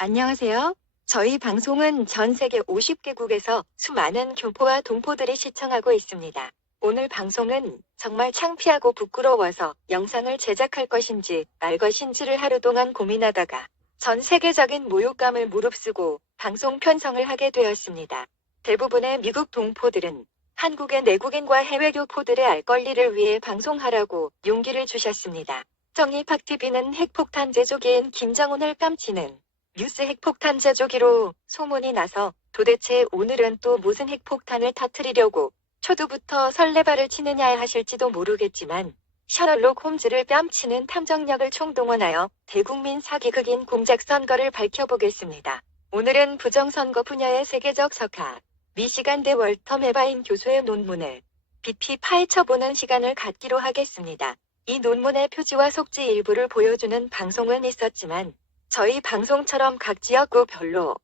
안녕하세요. 저희 방송은 전 세계 50개국에서 수많은 교포와 동포들이 시청하고 있습니다. 오늘 방송은 정말 창피하고 부끄러워서 영상을 제작할 것인지 말 것인지를 하루 동안 고민하다가 전 세계적인 모욕감을 무릅쓰고 방송 편성을 하게 되었습니다. 대부분의 미국 동포들은 한국의 내국인과 해외 교포들의 알 권리를 위해 방송하라고 용기를 주셨습니다. 정의팍TV는 핵폭탄 제조기인 김정은을 깜치는 뉴스 핵폭탄 제조기로 소문이 나서 도대체 오늘은 또 무슨 핵폭탄을 터뜨리려고 초두부터 설레발을 치느냐 하실지도 모르겠지만 셔를록 홈즈를 뺨치는 탐정력을 총동원하여 대국민 사기극인 공작선거를 밝혀보겠습니다. 오늘은 부정선거 분야의 세계적 석학, 미시간대 월터 메바인 교수의 논문을 깊이 파헤쳐보는 시간을 갖기로 하겠습니다. 이 논문의 표지와 속지 일부를 보여주는 방송은 있었지만 저희 방송처럼 각 지역구별로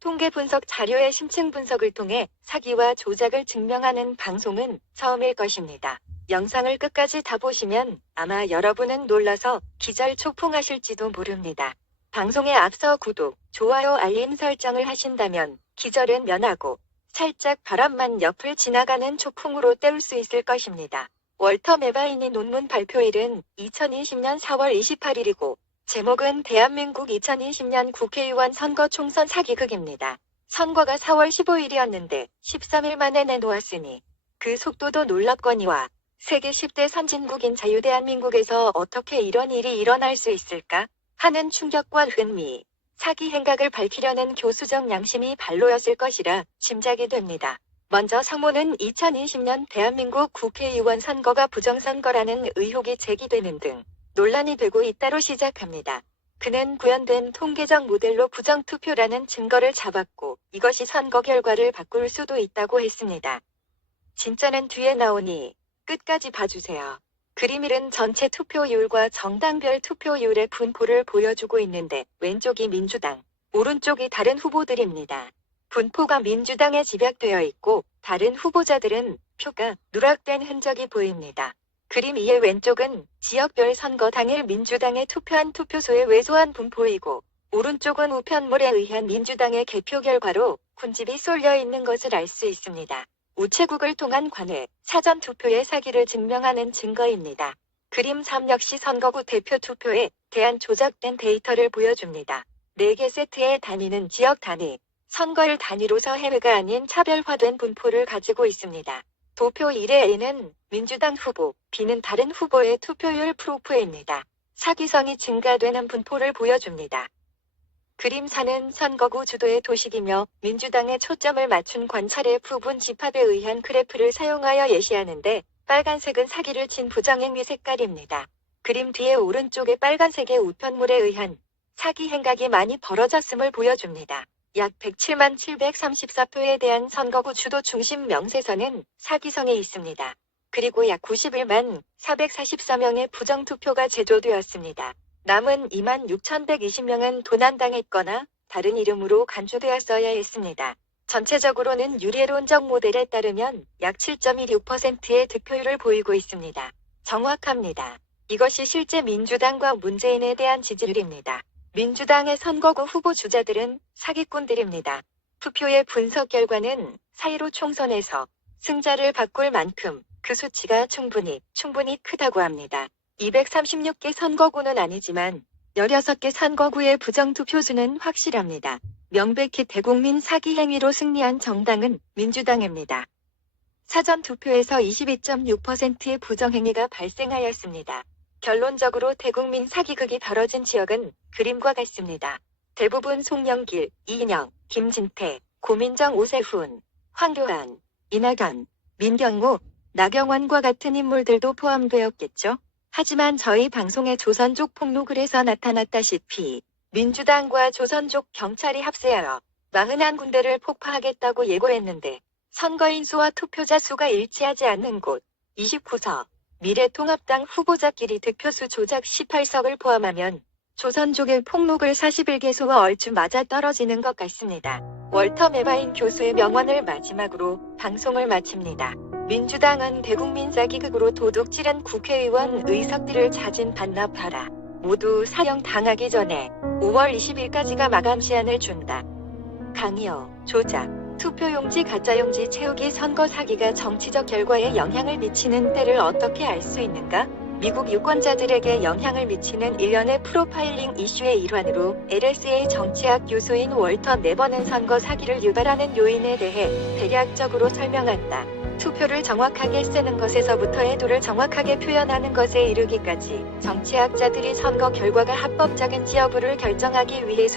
통계 분석 자료의 심층 분석을 통해 사기와 조작을 증명하는 방송은 처음일 것입니다. 영상을 끝까지 다 보시면 아마 여러분은 놀라서 기절초풍하실지도 모릅니다. 방송에 앞서 구독, 좋아요, 알림 설정을 하신다면 기절은 면하고 살짝 바람만 옆을 지나가는 초풍으로 때울 수 있을 것입니다. 월터 메바인이 논문 발표일은 2020년 4월 28일이고 제목은 대한민국 2020년 국회의원 선거 총선 사기극입니다. 선거가 4월 15일이었는데 13일 만에 내놓았으니 그 속도도 놀랍거니와 세계 10대 선진국인 자유대한민국에서 어떻게 이런 일이 일어날 수 있을까 하는 충격과 흥미, 사기 행각을 밝히려는 교수적 양심이 발로였을 것이라 짐작이 됩니다. 먼저 성모는 2020년 대한민국 국회의원 선거가 부정선거라는 의혹이 제기되는 등 논란이 되고 있다로 시작합니다. 그는 구현된 통계적 모델로 부정투표라는 증거를 잡았고 이것이 선거 결과를 바꿀 수도 있다고 했습니다. 진짜는 뒤에 나오니 끝까지 봐주세요. 그림 1은 전체 투표율과 정당별 투표율의 분포를 보여주고 있는데 왼쪽이 민주당, 오른쪽이 다른 후보들입니다. 분포가 민주당에 집약되어 있고 다른 후보자들은 표가 누락된 흔적이 보입니다. 그림 2의 왼쪽은 지역별 선거 당일 민주당에 투표한 투표소의 왜소한 분포이고 오른쪽은 우편물에 의한 민주당의 개표 결과로 군집이 쏠려 있는 것을 알 수 있습니다. 우체국을 통한 관외, 사전 투표의 사기를 증명하는 증거입니다. 그림 3 역시 선거구 대표 투표에 대한 조작된 데이터를 보여줍니다. 4개 세트의 단위는 지역 단위, 선거일 단위로서 해외가 아닌 차별화된 분포를 가지고 있습니다. 도표 1의 A는 민주당 후보, B는 다른 후보의 투표율 프로프입니다. 사기성이 증가되는 분포를 보여줍니다. 그림 4는 선거구 주도의 도식이며 민주당에 초점을 맞춘 관찰의 부분 집합에 의한 그래프를 사용하여 예시하는데 빨간색은 사기를 친 부정행위 색깔입니다. 그림 뒤에 오른쪽의 빨간색의 우편물에 의한 사기 행각이 많이 벌어졌음을 보여줍니다. 약 107만 734표에 대한 선거구 주도 중심 명세서는 사기성에 있습니다. 그리고 약 91만 444명의 부정투표가 제조되었습니다. 남은 2만 6,120명은 도난당했거나 다른 이름으로 간주되었어야 했습니다. 전체적으로는 유례론적 모델에 따르면 약 7.16%의 득표율을 보이고 있습니다. 정확합니다. 이것이 실제 민주당과 문재인에 대한 지지율입니다. 민주당의 선거구 후보 주자들은 사기꾼들입니다. 투표의 분석 결과는 4.15 총선에서 승자를 바꿀 만큼 그 수치가 충분히 크다고 합니다. 236개 선거구는 아니지만 16개 선거구의 부정투표 수는 확실합니다. 명백히 대국민 사기 행위로 승리한 정당은 민주당입니다. 사전투표에서 22.6%의 부정행위가 발생하였습니다. 결론적으로 대국민 사기극이 벌어진 지역은 그림과 같습니다. 대부분 송영길, 이인영, 김진태, 고민정, 오세훈, 황교안, 이낙연, 민경호, 나경원과 같은 인물들도 포함되었겠죠. 하지만 저희 방송의 조선족 폭로글에서 나타났다시피 민주당과 조선족 경찰이 합세하여 41군데를 폭파하겠다고 예고했는데 선거인 수와 투표자 수가 일치하지 않는 곳 29석, 미래통합당 후보자끼리 득표수 조작 18석을 포함하면 조선족의 폭로글 41개소와 얼추 맞아떨어지는 것 같습니다. 월터 메바인 교수의 명언을 마지막으로 방송을 마칩니다. 민주당은 대국민 사기극으로 도둑질한 국회의원 의석들을 자진 반납하라. 모두 사형당하기 전에 5월 20일까지가 마감 시한을 준다. 강요, 조작, 투표용지 가짜용지 채우기 선거 사기가 정치적 결과에 영향을 미치는 때를 어떻게 알 수 있는가? 미국 유권자들에게 영향을 미치는 일련의 프로파일링 이슈의 일환으로 LSA 정치학 교수인 월터 네버는 선거 사기를 유발하는 요인에 대해 대략적으로 설명한다. 투표를 정확하게 쓰는 것에서부터 의도를 정확하게 표현하는 것에 이르기까지 정치학자들이 선거 결과가 합법적인지 여부를 결정하기 위해